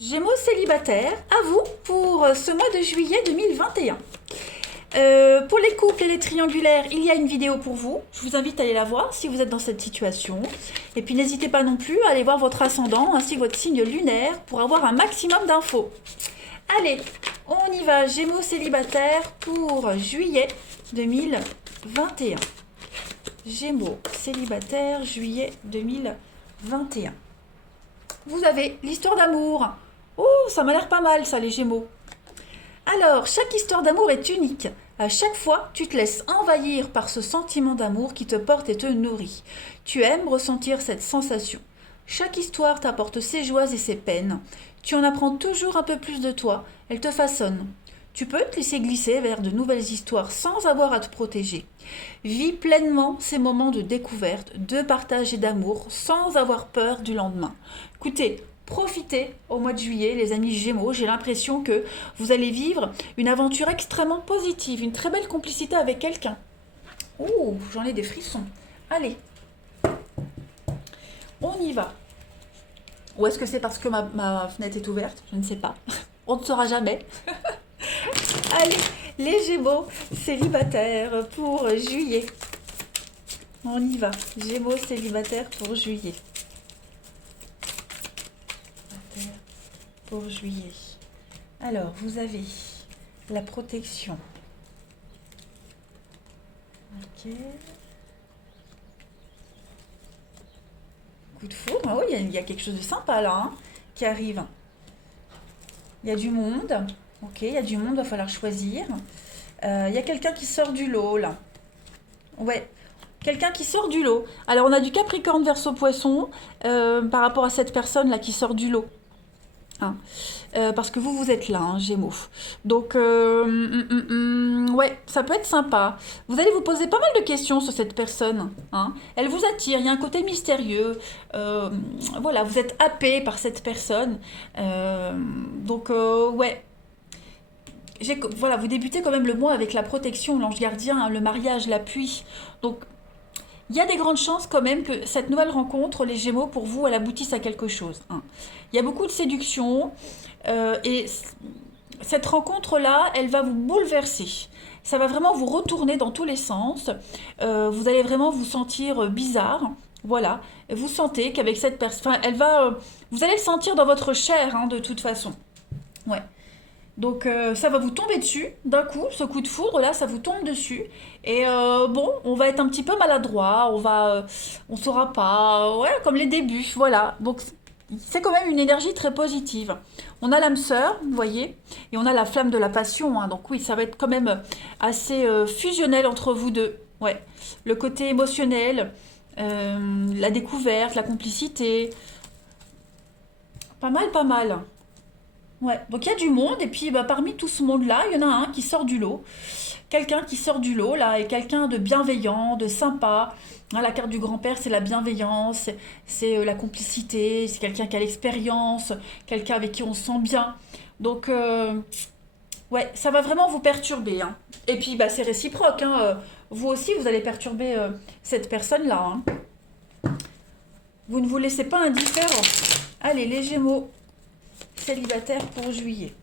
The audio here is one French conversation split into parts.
Gémeaux célibataires, à vous pour ce mois de juillet 2021. Pour les couples et les triangulaires, il y a une vidéo pour vous. Je vous invite à aller la voir si vous êtes dans cette situation. Et puis n'hésitez pas non plus à aller voir votre ascendant ainsi que votre signe lunaire pour avoir un maximum d'infos. Allez, on y va. Gémeaux célibataires pour juillet 2021. Gémeaux célibataires, juillet 2021. Vous avez l'histoire d'amour. Oh, ça m'a l'air pas mal ça, les Gémeaux. Alors, chaque histoire d'amour est unique. À chaque fois, tu te laisses envahir par ce sentiment d'amour qui te porte et te nourrit. Tu aimes ressentir cette sensation. Chaque histoire t'apporte ses joies et ses peines. Tu en apprends toujours un peu plus de toi. Elle te façonne. Tu peux te laisser glisser vers de nouvelles histoires sans avoir à te protéger. Vis pleinement ces moments de découverte, de partage et d'amour sans avoir peur du lendemain. Écoutez, profitez au mois de juillet, les amis Gémeaux. J'ai l'impression que vous allez vivre une aventure extrêmement positive, une très belle complicité avec quelqu'un. Ouh, j'en ai des frissons. Allez, on y va. Ou est-ce que c'est parce que ma fenêtre est ouverte? Je ne sais pas. On ne saura jamais. Allez, les Gémeaux célibataires pour juillet. On y va. Gémeaux célibataires pour juillet. Pour juillet. Alors, vous avez la protection. Ok. Coup de foudre. Ah oui, il y a quelque chose de sympa là, hein, qui arrive. Il y a du monde. Ok, il y a du monde, il va falloir choisir. Il y a quelqu'un qui sort du lot là. Ouais, quelqu'un qui sort du lot. Alors on a du Capricorne Verseau Poisson par rapport à cette personne là qui sort du lot. Hein. Parce que vous êtes là, hein, Gémeaux. Donc, ouais, ça peut être sympa. Vous allez vous poser pas mal de questions sur cette personne. Hein. Elle vous attire, il y a un côté mystérieux. Voilà, vous êtes happé par cette personne. Donc, ouais. Voilà, vous débutez quand même le mois avec la protection, l'ange gardien, hein, le mariage, l'appui. Donc, il y a des grandes chances quand même que cette nouvelle rencontre, les Gémeaux, pour vous, elle aboutisse à quelque chose. Hein. Il y a beaucoup de séduction et cette rencontre-là, elle va vous bouleverser. Ça va vraiment vous retourner dans tous les sens. Vous allez vraiment vous sentir bizarre. Voilà. Vous sentez qu'avec cette personne, elle va, vous allez le sentir dans votre chair, hein, de toute façon. Ouais. Donc ça va vous tomber dessus d'un coup, ce coup de foudre là, ça vous tombe dessus. Et bon, on va être un petit peu maladroit, on saura pas, ouais, comme les débuts, voilà. Donc c'est quand même une énergie très positive. On a l'âme sœur, vous voyez, et on a la flamme de la passion. Hein. Donc oui, ça va être quand même assez fusionnel entre vous deux. Ouais, le côté émotionnel, la découverte, la complicité, pas mal, pas mal. Ouais, donc il y a du monde, et puis bah, parmi tout ce monde-là, il y en a un qui sort du lot. Quelqu'un qui sort du lot, là, et quelqu'un de bienveillant, de sympa. Hein, la carte du grand-père, c'est la bienveillance, c'est la complicité, c'est quelqu'un qui a l'expérience, quelqu'un avec qui on se sent bien. Donc, ouais, ça va vraiment vous perturber. Hein. Et puis, bah, c'est réciproque. Hein, vous aussi, vous allez perturber cette personne-là. Hein. Vous ne vous laissez pas indifférent. Allez, les Gémeaux célibataires pour juillet.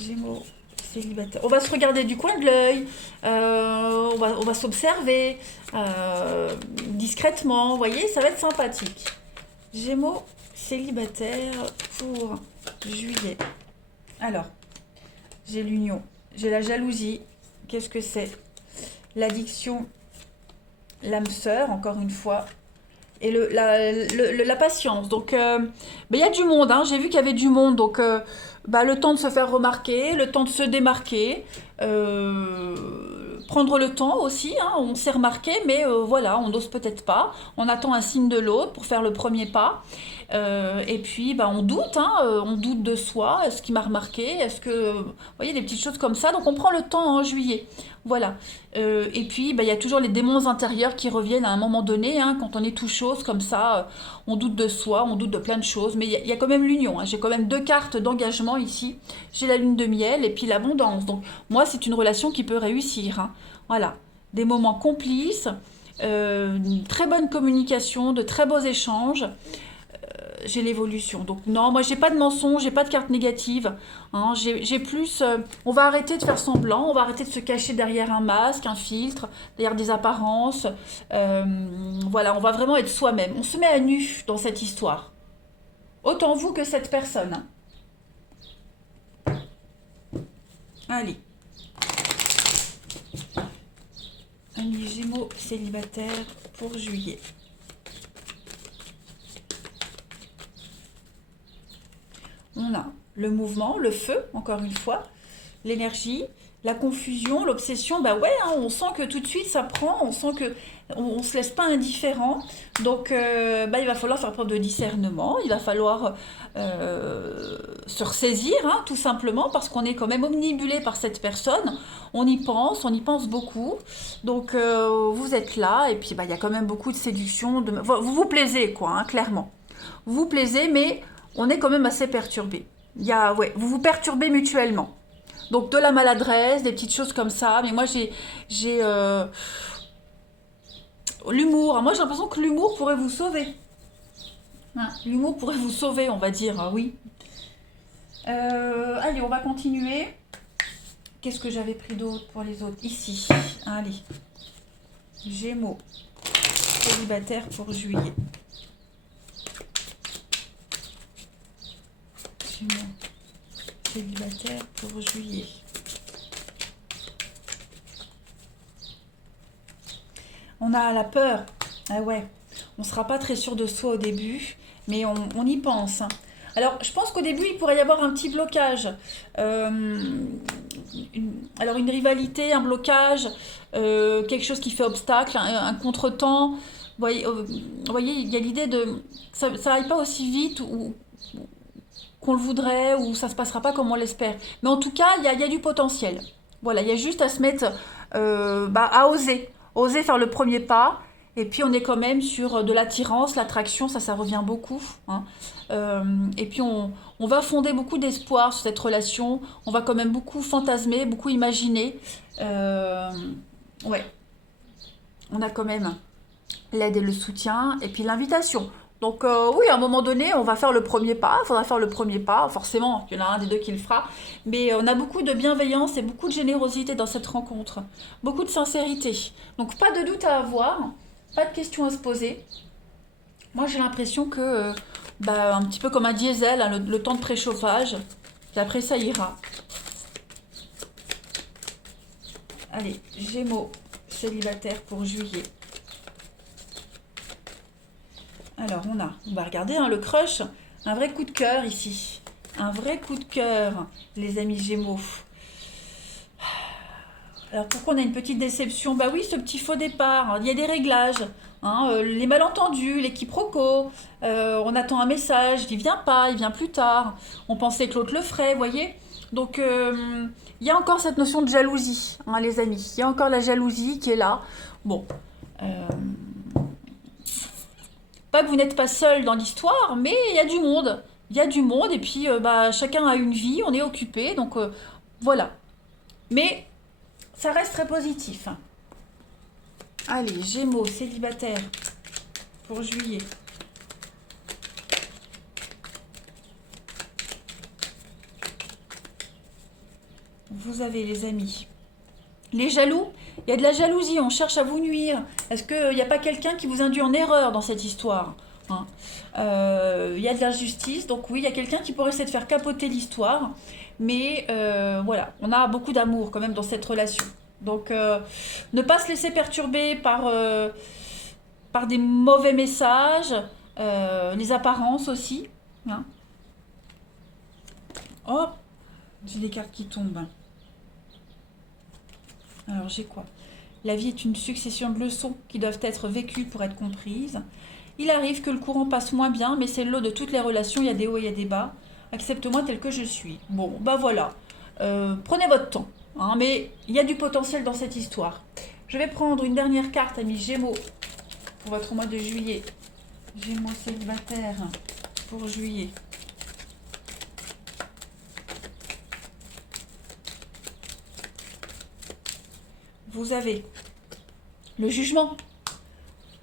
Gémeaux célibataires. On va se regarder du coin de l'œil. On va s'observer discrètement. Vous voyez, ça va être sympathique. Gémeaux célibataires pour juillet. Alors, j'ai l'union. J'ai la jalousie. Qu'est-ce que c'est? L'addiction. L'âme sœur, encore une fois. Et la patience. Donc, il y a du monde. Hein. J'ai vu qu'il y avait du monde. Donc, le temps de se faire remarquer, le temps de se démarquer, prendre le temps aussi. Hein. On s'est remarqué, mais voilà, on n'ose peut-être pas. On attend un signe de l'autre pour faire le premier pas. Et puis, on doute. Hein. On doute de soi. Est-ce qu'il m'a remarqué? Est-ce que... Vous voyez, des petites choses comme ça. Donc, on prend le temps en juillet. Voilà. Et puis, il y a toujours les démons intérieurs qui reviennent à un moment donné, hein, quand on est tout chose comme ça, on doute de soi, on doute de plein de choses, mais il y a quand même l'union. Hein. J'ai quand même deux cartes d'engagement ici. J'ai la lune de miel et puis l'abondance. Donc, moi, c'est une relation qui peut réussir. Hein. Voilà. Des moments complices, une très bonne communication, de très beaux échanges. J'ai l'évolution. Donc non, moi j'ai pas de mensonge, j'ai pas de carte négative. Hein, j'ai plus. On va arrêter de faire semblant, on va arrêter de se cacher derrière un masque, un filtre, derrière des apparences. Euh, voilà, on va vraiment être soi-même. On se met à nu dans cette histoire. Autant vous que cette personne. Hein. Allez. Amis Gémeaux célibataire pour juillet. On a le mouvement, le feu, encore une fois, l'énergie, la confusion, l'obsession. Bah ouais, hein, on sent que tout de suite ça prend, on sent que on se laisse pas indifférent. Donc bah, il va falloir faire preuve de discernement, il va falloir se ressaisir, hein, tout simplement, parce qu'on est quand même omnibulé par cette personne. On y pense beaucoup. Donc vous êtes là, et puis bah, il y a quand même beaucoup de séduction. Vous vous plaisez, quoi, hein, clairement. Vous vous plaisez, mais on est quand même assez perturbé. Ouais, vous vous perturbez mutuellement. Donc de la maladresse, des petites choses comme ça. Mais moi j'ai l'humour. Moi j'ai l'impression que l'humour pourrait vous sauver. Hein, l'humour pourrait vous sauver, on va dire. Ah oui. Allez, on va continuer. Qu'est-ce que j'avais pris d'autre pour les autres? Ici. Allez. Gémeaux. Célibataire pour juillet. Gémeaux. Célibataire pour juillet. On a la peur. Ah ouais. On ne sera pas très sûr de soi au début, mais on y pense. Hein. Alors, je pense qu'au début, il pourrait y avoir un petit blocage. Alors, une rivalité, un blocage, quelque chose qui fait obstacle, un contretemps. Vous voyez, il y a l'idée de... Ça n'aille pas aussi vite ou qu'on le voudrait ou ça se passera pas comme on l'espère. Mais en tout cas, il y a du potentiel. Voilà, il y a juste à se mettre, à oser faire le premier pas. Et puis on est quand même sur de l'attirance, l'attraction, ça revient beaucoup. Hein. Et puis on va fonder beaucoup d'espoir sur cette relation. On va quand même beaucoup fantasmer, beaucoup imaginer. Ouais, on a quand même l'aide et le soutien, et puis l'invitation. Donc oui, à un moment donné, on va faire le premier pas, il faudra faire le premier pas, forcément, il y en a un des deux qui le fera, mais on a beaucoup de bienveillance et beaucoup de générosité dans cette rencontre, beaucoup de sincérité. Donc pas de doute à avoir, pas de questions à se poser. Moi j'ai l'impression que, un petit peu comme un diesel, hein, le temps de préchauffage, et après ça ira. Allez, Gémeaux, célibataire pour juillet. Alors, on va regarder hein, le crush, un vrai coup de cœur ici. Un vrai coup de cœur, les amis Gémeaux. Alors, pourquoi on a une petite déception? Bah oui, ce petit faux départ, hein, il y a des réglages. Hein, les malentendus, les quiproquos. On attend un message, il vient pas, il vient plus tard. On pensait que l'autre le ferait, vous voyez? Donc, il y a encore cette notion de jalousie, hein, les amis. Il y a encore la jalousie qui est là. Bon. Euh, Pas que vous n'êtes pas seul dans l'histoire, mais il y a du monde. Il y a du monde et puis chacun a une vie, on est occupé, donc voilà. Mais ça reste très positif. Allez, Gémeaux, célibataire pour juillet. Vous avez les amis. Les jaloux, il y a de la jalousie, on cherche à vous nuire. Est-ce qu'il n'y a pas quelqu'un qui vous induit en erreur dans cette histoire? Hein. Il y a de l'injustice, donc oui, il y a quelqu'un qui pourrait essayer de faire capoter l'histoire. Mais voilà, on a beaucoup d'amour quand même dans cette relation. Donc ne pas se laisser perturber par des mauvais messages, les apparences aussi. Hein. Oh, j'ai des cartes qui tombent. Alors j'ai quoi? La vie est une succession de leçons qui doivent être vécues pour être comprises. Il arrive que le courant passe moins bien, mais c'est le lot de toutes les relations, il y a des hauts, il y a des bas. Accepte-moi tel que je suis. Bon, bah voilà. Prenez votre temps. Hein, mais il y a du potentiel dans cette histoire. Je vais prendre une dernière carte, amis Gémeaux, pour votre mois de juillet. Gémeaux célibataire pour juillet. Vous avez le jugement.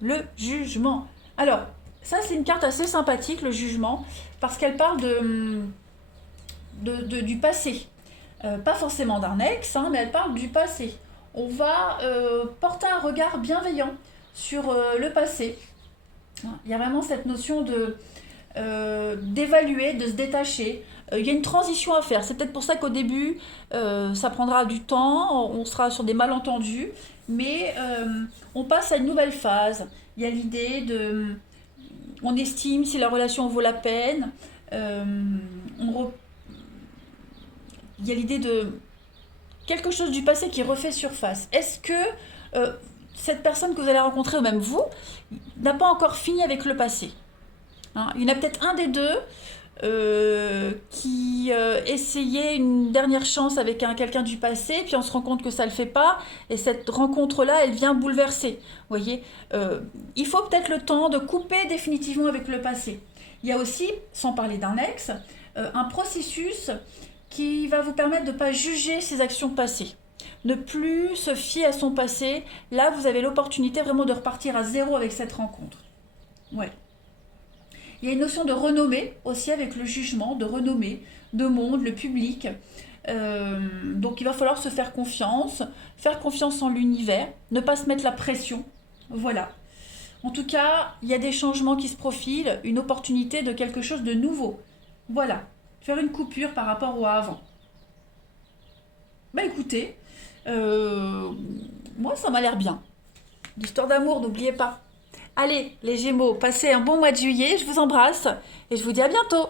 Le jugement. Alors, ça c'est une carte assez sympathique, le jugement, parce qu'elle parle du passé. Pas forcément d'un ex, hein, mais elle parle du passé. On va porter un regard bienveillant sur le passé. Il y a vraiment cette notion d'évaluer, de se détacher. Il y a une transition à faire. C'est peut-être pour ça qu'au début, ça prendra du temps, on sera sur des malentendus, mais on passe à une nouvelle phase. Il y a l'idée de... On estime si la relation vaut la peine. Euh, il y a l'idée de quelque chose du passé qui refait surface. Est-ce que euh, cette personne que vous allez rencontrer, ou même vous, n'a pas encore fini avec le passé, hein? Il y en a peut-être un des deux qui essayait une dernière chance avec quelqu'un du passé, puis on se rend compte que ça ne le fait pas, et cette rencontre-là, elle vient bouleverser. Vous voyez, il faut peut-être le temps de couper définitivement avec le passé. Il y a aussi, sans parler d'un ex, un processus qui va vous permettre de ne pas juger ses actions passées. Ne plus se fier à son passé. Là, vous avez l'opportunité vraiment de repartir à zéro avec cette rencontre. Ouais. Il y a une notion de renommée aussi avec le jugement, de renommée, de monde, le public. Donc il va falloir se faire confiance en l'univers, ne pas se mettre la pression. Voilà. En tout cas, il y a des changements qui se profilent, une opportunité de quelque chose de nouveau. Voilà. Faire une coupure par rapport au avant. Bah écoutez, moi ça m'a l'air bien. L'histoire d'amour, n'oubliez pas. Allez, les Gémeaux, passez un bon mois de juillet, je vous embrasse et je vous dis à bientôt.